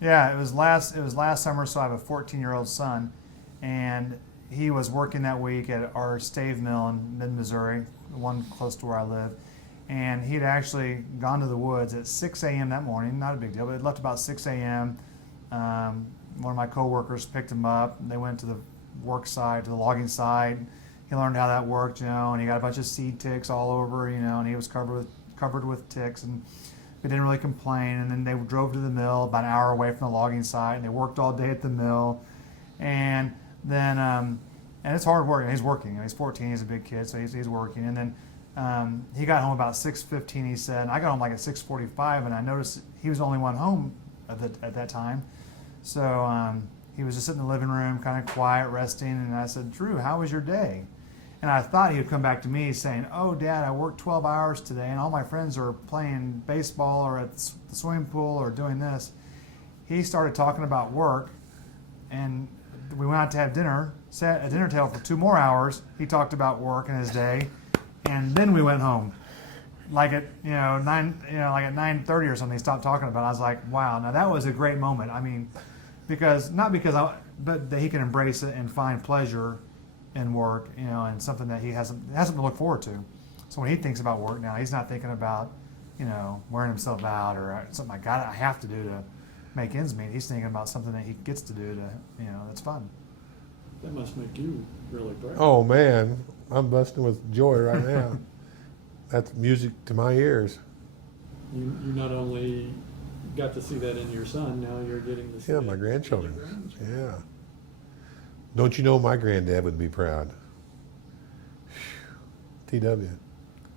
Yeah, it was last summer. So I have a 14-year-old son, and he was working that week at our Stave mill in mid Missouri, one close to where I live. And he'd actually gone to the woods at 6 a.m. that morning. Not a big deal, but it left about 6 a.m. One of my coworkers picked him up. They went to the work site, to the logging site. He learned how that worked, and he got a bunch of seed ticks all over, and he was covered with ticks, and he didn't really complain. And then they drove to the mill about an hour away from the logging site, and they worked all day at the mill. And then, and it's hard work. He's working. He's 14. He's a big kid, so he's working. And then he got home about 6:15. He said, and I got home like at 6:45, and I noticed he was the only one home at that time. So he was just sitting in the living room, kind of quiet, resting. And I said, Drew, how was your day? And I thought he would come back to me saying, oh, Dad, I worked 12 hours today, and all my friends are playing baseball or at the swimming pool or doing this. He started talking about work, and we went out to have dinner, sat at dinner table for 2 more hours. He talked about work and his day, and then we went home. Like at like at 9:30 or something, he stopped talking about it. I was like, wow, now that was a great moment. I mean, but that he can embrace it and find pleasure in work, and something that he hasn't to look forward to. So when he thinks about work now, he's not thinking about, wearing himself out or something I have to do to make ends meet. He's thinking about something that he gets to do to, that's fun. That must make you really proud. Oh man, I'm busting with joy right now. That's music to my ears. You not only got to see that in your son, now you're getting to see Yeah, that my in grandchildren. your grandchildren. Yeah. Don't you know my granddad would be proud? TW.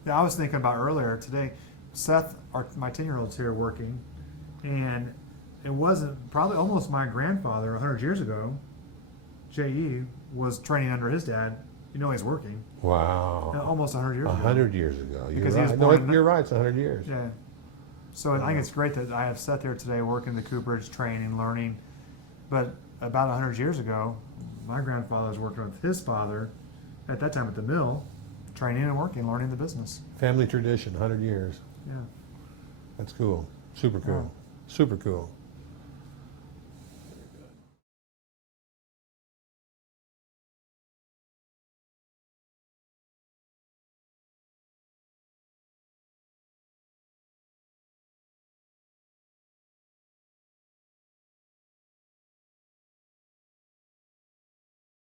Yeah, I was thinking about earlier today, Seth, my 10-year-old's here working, and it wasn't probably almost my grandfather 100 years ago, J.E., was training under his dad. He's working. Wow. Almost 100 years ago. 100 years ago. You're Because he was right. born in- You're right. It's 100 years. Yeah. So I think it's great that I have Seth here today working the Cooperage, training, learning. But about 100 years ago, my grandfather was working with his father, at that time at the mill, training and working, learning the business. Family tradition, 100 years. Yeah. That's cool. Super cool. Yeah. Super cool.